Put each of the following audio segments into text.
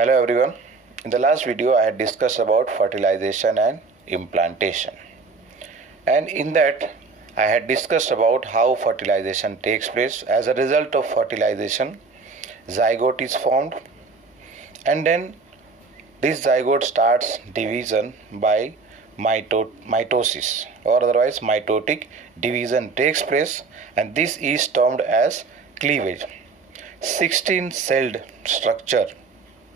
Hello everyone. In the last video I had discussed about fertilization and implantation. And in that I had discussed about how fertilization takes place. As a result of fertilization, zygote is formed, and then this zygote starts division by mitosis, or otherwise mitotic division takes place, and this is termed as cleavage. 16-celled structure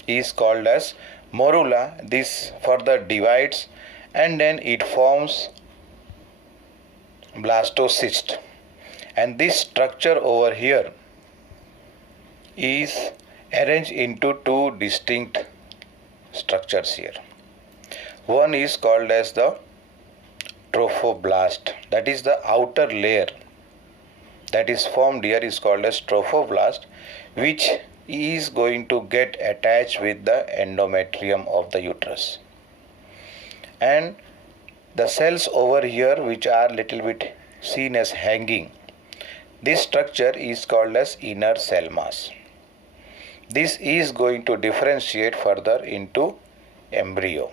is called as morula. This further divides and then it forms blastocyst, and this structure over here is arranged into two distinct structures here. One is called as the trophoblast, that is the outer layer that is formed here is called as trophoblast, which is going to get attached with the endometrium of the uterus. And the cells over here which are little bit seen as hanging, this structure is called as inner cell mass. This is going to differentiate further into embryo.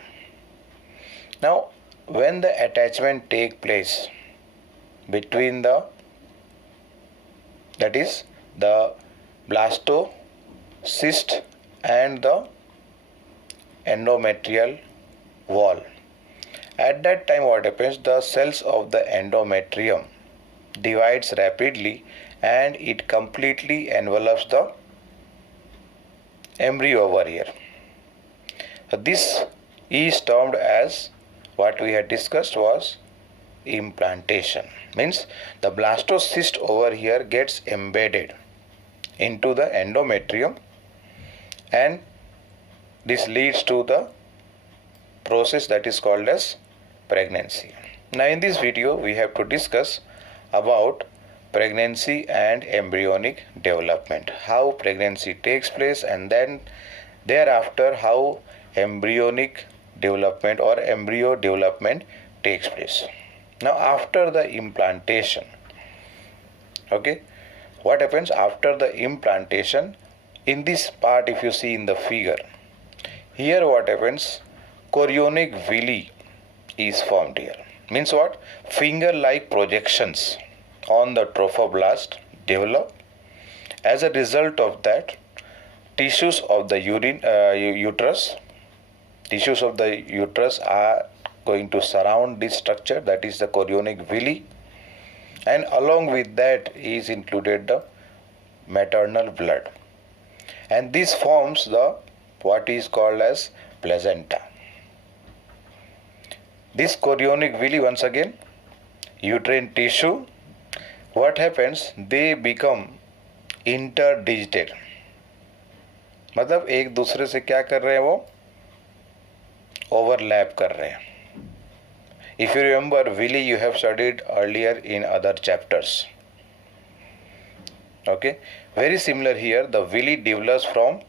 Now when the attachment take place between the blastocyst and the endometrial wall, at that time what happens, the cells of the endometrium divides rapidly and it completely envelops the embryo over here. So this is termed as, what we had discussed was implantation. Means the blastocyst over here gets embedded into the endometrium, and this leads to the process that is called as pregnancy. Now in this video we have to discuss about pregnancy and embryonic development, how pregnancy takes place, and then thereafter how embryonic development or embryo development takes place. Now after the implantation, what happens after the implantation? In this part, if you see in the figure, here what happens, chorionic villi is formed here. Means what? Finger-like projections on the trophoblast develop. As a result of that, tissues of the uterus are going to surround this structure, that is the chorionic villi, and along with that is included the maternal blood, and this forms the what is called as placenta. This chorionic villi, once again uterine tissue, what happens, they become interdigited. मतलब एक दूसरे से क्या कर रहे हैं, वो overlap कर रहे हैं. If you remember, villi you have studied earlier in other chapters. Very similar here, the villi develops from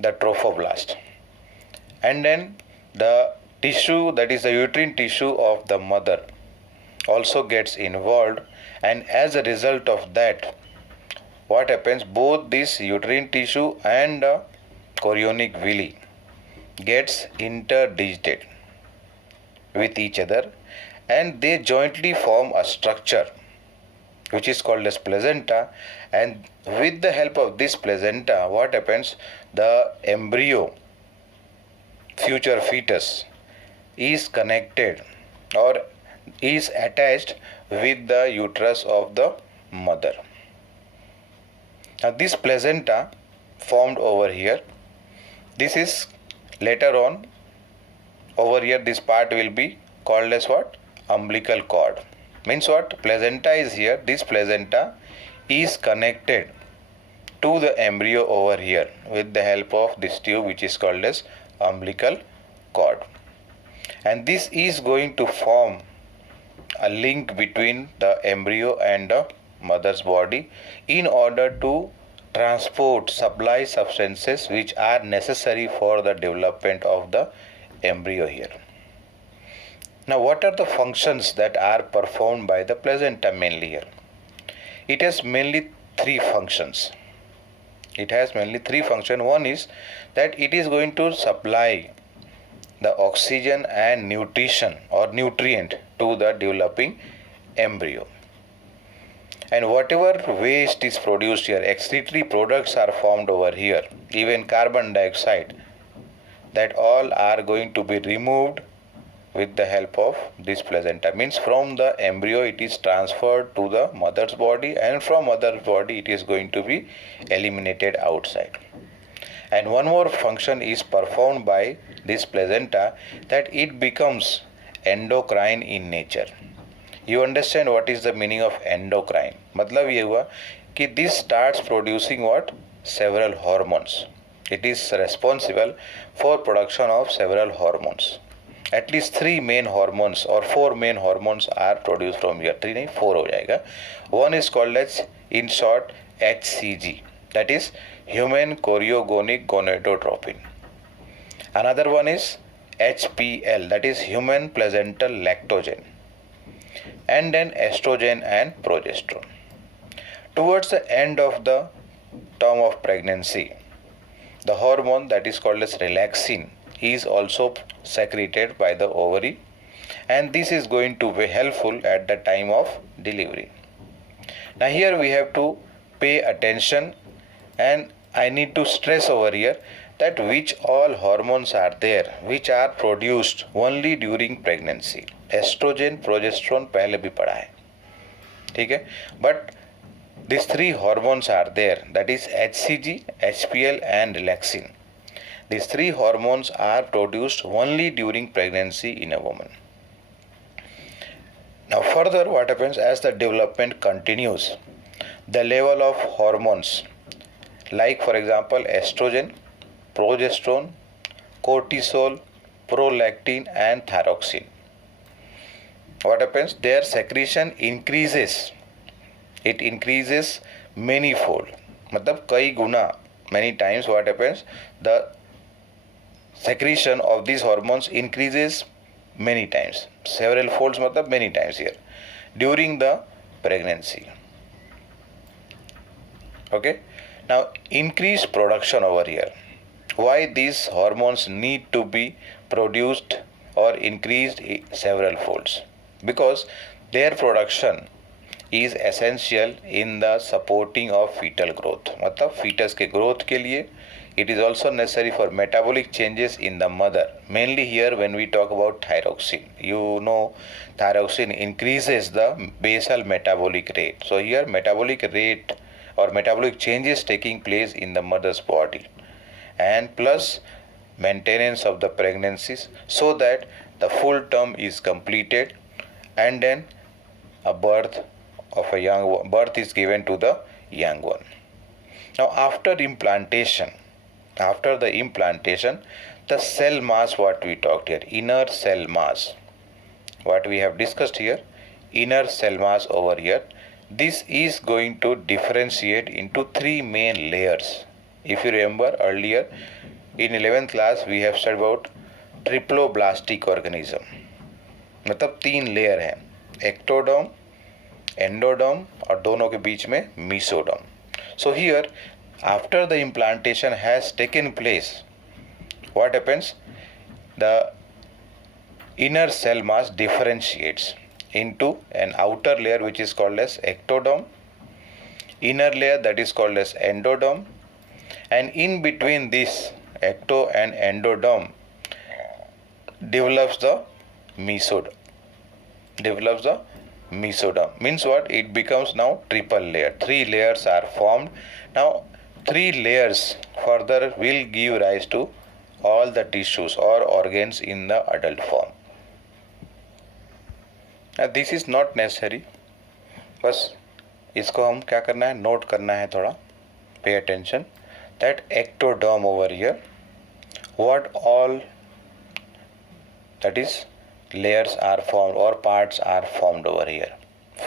the trophoblast, and then the tissue, that is the uterine tissue of the mother, also gets involved, and as a result of that, what happens, both this uterine tissue and the chorionic villi gets interdigited with each other, and they jointly form a structure which is called as placenta. And with the help of this placenta, what happens, the embryo, future fetus, is connected or is attached with the uterus of the mother. Now this placenta formed over here, this is later on over here, this part will be called as what? Umbilical cord. Means what? Placenta is here. This placenta is connected to the embryo over here with the help of this tube which is called as umbilical cord. And this is going to form a link between the embryo and the mother's body in order to transport, supply substances which are necessary for the development of the embryo here. Now what are the functions that are performed by the placenta mainly here? It has mainly three functions. It has mainly three functions. One is that it is going to supply the oxygen and nutrition or nutrient to the developing embryo. And whatever waste is produced here, excretory products are formed over here, even carbon dioxide, that all are going to be removed with the help of this placenta. Means from the embryo it is transferred to the mother's body, and from mother's body it is going to be eliminated outside. And one more function is performed by this placenta, that it becomes endocrine in nature. You understand what is the meaning of endocrine? मतलब ये हुआ कि this starts producing what? Several hormones. It is responsible for production of several hormones. At least 3 main hormones or 4 main hormones are produced from here. 3 नहीं 4 हो जाएगा. One is called as, in short, HCG. That is human chorionic gonadotropin. Another one is HPL. That is human placental lactogen. And then estrogen and progesterone. Towards the end of the term of pregnancy, the hormone that is called as relaxin is also secreted by the ovary, and this is going to be helpful at the time of delivery. Now here we have to pay attention, and I need to stress over here that which all hormones are there which are produced only during pregnancy. Estrogen, progesterone पहले भी पढ़ा है, ठीक है, but these 3 hormones are there, that is HCG, HPL and relaxin. These 3 hormones are produced only during pregnancy in a woman. Now further what happens as the development continues, the level of hormones like for example estrogen, progesterone, cortisol, prolactin and thyroxine, what happens, their secretion increases. It increases manyfold. मतलब कई गुना, many times what happens, the secretion of these hormones increases many times. Several folds मतलब many times here during the pregnancy. Okay. Now increased production over here. Why these hormones need to be produced or increased several folds? Because their production is essential in the supporting of fetal growth. मतलब fetus के growth के लिए it is also necessary for metabolic changes in the mother. Mainly here when we talk about thyroxine, you know thyroxine increases the basal metabolic rate. So here metabolic rate or metabolic changes taking place in the mother's body, and plus maintenance of the pregnancies so that the full term is completed, and then a birth is given to the young one. Now after the implantation, the cell mass, what we talked here, inner cell mass, what we have discussed here, inner cell mass over here, this is going to differentiate into 3 main layers. If you remember earlier in 11th class we have studied about triploblastic organism. मतलब 3 layer हैं, ectoderm, endoderm और दोनों के बीच में mesoderm. So here after the implantation has taken place, what happens, the inner cell mass differentiates into an outer layer which is called as ectoderm, inner layer that is called as endoderm, and in between this ecto and endoderm develops the mesoderm. Means what, it becomes now triple layer. 3 layers are formed. Now 3 layers further will give rise to all the tissues or organs in the adult form. Now this is not necessary, बस इसको हम क्या करना है, note करना है थोड़ा. Pay attention that ectoderm over here, what all that is layers are formed or parts are formed over here.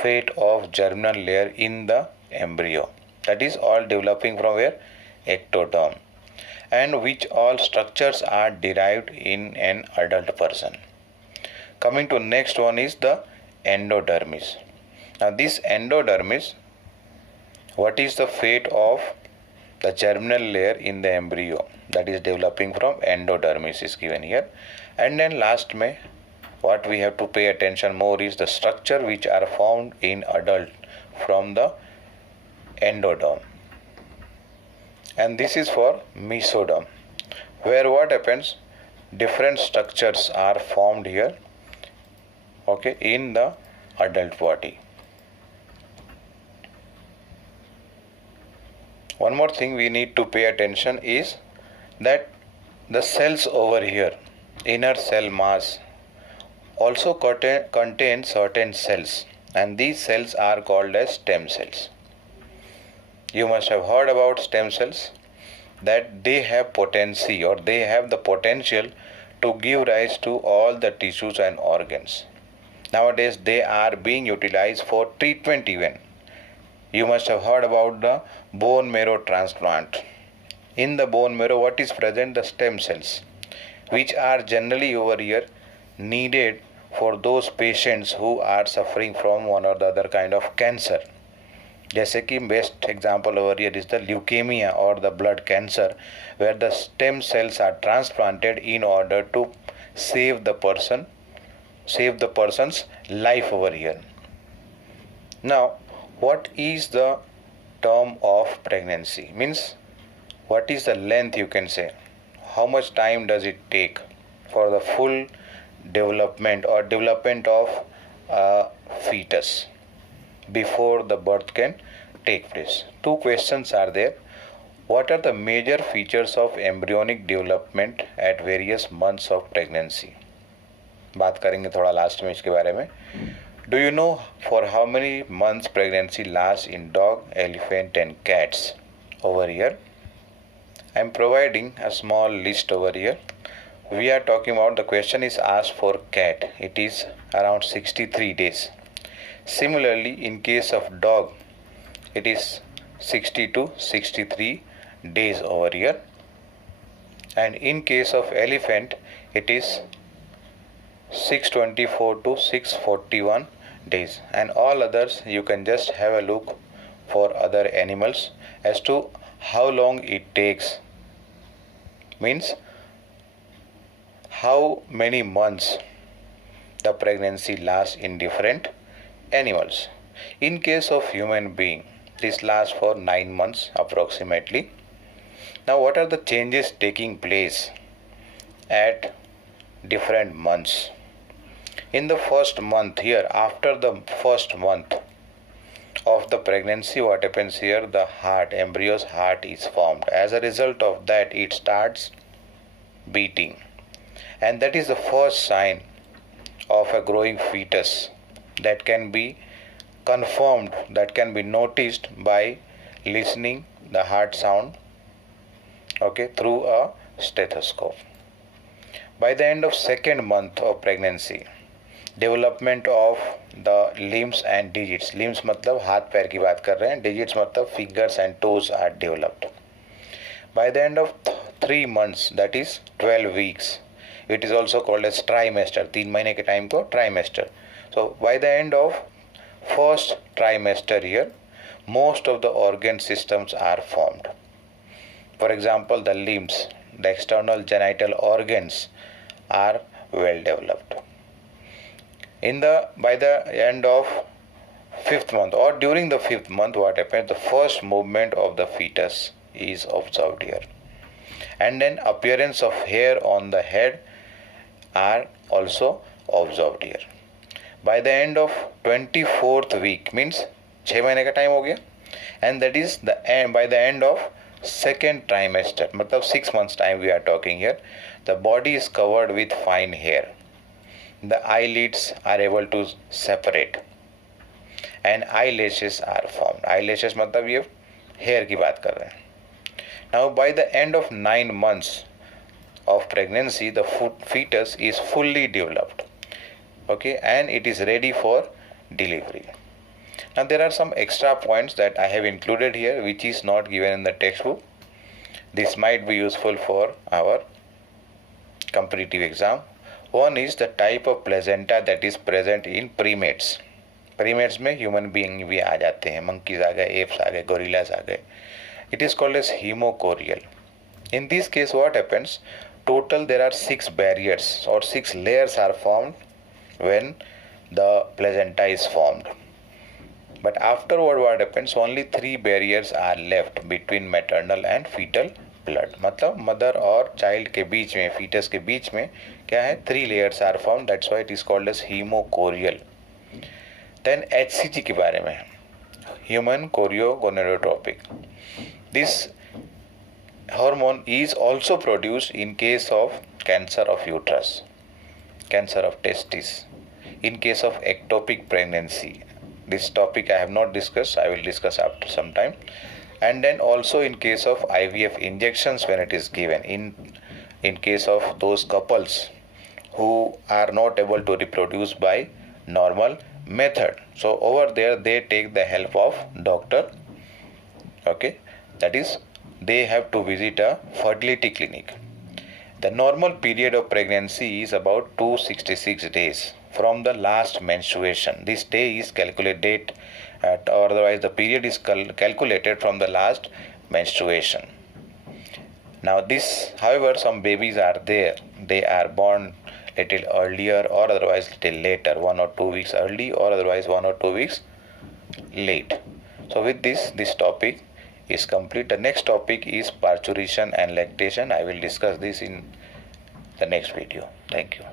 Fate of germinal layer in the embryo, that is all developing from where, ectoderm, and which all structures are derived in an adult person. Coming to next one is the Now this endodermis, what is the fate of the germinal layer in the embryo that is developing from endodermis is given here. And then last May, what we have to pay attention more is the structure which are found in adult from the endoderm. And this is for mesoderm, where what happens, different structures are formed here, okay, in the adult body. One more thing we need to pay attention is that the cells over here, inner cell mass, also contain certain cells, and these cells are called as stem cells. You must have heard about stem cells, that they have potency, or they have the potential to give rise to all the tissues and organs. Nowadays they are being utilized for treatment even. You must have heard about the bone marrow transplant. In the bone marrow, what is present? The stem cells, which are generally over here needed for those patients who are suffering from one or the other kind of cancer. जैसे कि best example over here is the leukemia और the blood cancer, where the stem cells are transplanted in order to save the person's life over here. Now, what is the term of pregnancy? Means, what is the length, you can say? How much time does it take for the full development of a fetus before the birth can take place? Two questions are there. What are the major features of embryonic development at various months of pregnancy? बात करेंगे थोड़ा last में इसके बारे में. Do you know for how many months pregnancy lasts in dog, elephant and cats? Over here I am providing a small list over here. We are talking about, the question is asked for cat. It is around 63 days. Similarly, in case of dog, it is 60 to 63 days over here. And in case of elephant, it is 624 to 641 days. And all others, you can just have a look for other animals as to how long it takes. Means, how many months the pregnancy lasts in different animals. In case of human being, this lasts for 9 months approximately. Now, what are the changes taking place at different months? In the first month here, after the first month of the pregnancy, what happens here? The heart, embryo's heart is formed. As a result of that, it starts beating. And that is the first sign of a growing fetus that can be confirmed, that can be noticed by listening the heart sound, okay, through a stethoscope. By the end of second month of pregnancy, development of the limbs and digits. Limbs मतलब हाथ पैर की बात कर रहे हैं, digits मतलब fingers and toes are developed. By the end of 3 months, that is 12 weeks, it is also called as trimester. 3 महीने के टाइम को trimester. So by the end of first trimester here, most of the organ systems are formed. For example, the limbs, the external genital organs are well developed. By the end of 5th month or during the 5th month, what happens? The first movement of the fetus is observed here. And then appearance of hair on the head are also observed here. By the end of 24th week, means 6 महीने का time हो गया, and that is by the end of second trimester, मतलब 6 months time we are talking here, the body is covered with fine hair. The eyelids are able to separate and eyelashes are formed. Eyelashes मतलब ये hair की बात कर रहे हैं. Now by the end of 9 months of pregnancy, the fetus is fully developed, okay, and it is ready for delivery. Now there are some extra points that I have included here which is not given in the textbook. This might be useful for our competitive exam. One is the type of placenta that is present in primates. Primates में human being भी आ जाते हैं, monkeys आ गए, apes आ गए, gorillas आ गए. It is called as hemochorial. In this case, what happens? Total there are 6 barriers or 6 layers are formed when the placenta is formed. But afterward what happens? Only 3 barriers are left between maternal and fetal blood. मतलब mother और child के बीच में, foetus के बीच में क्या है? 3 layers are formed. That's why it is called as hemochorial. Then HCG के बारे में, human choriogonadotropic. This hormone is also produced in case of cancer of uterus, cancer of testis, in case of ectopic pregnancy. This topic I have not discussed, I will discuss after some time. And then also in case of IVF injections when it is given, in case of those couples who are not able to reproduce by normal method. So over there they take the help of doctor. Okay, that is, they have to visit a fertility clinic. The normal period of pregnancy is about 266 days from the last menstruation. This day is calculated or otherwise the period is calculated from the last menstruation. Now this, however, some babies are there, they are born little earlier or otherwise little later, 1 or 2 weeks early or otherwise 1 or 2 weeks late. So with this topic is complete. The next topic is parturition and lactation. I will discuss this in the next video. Thank you.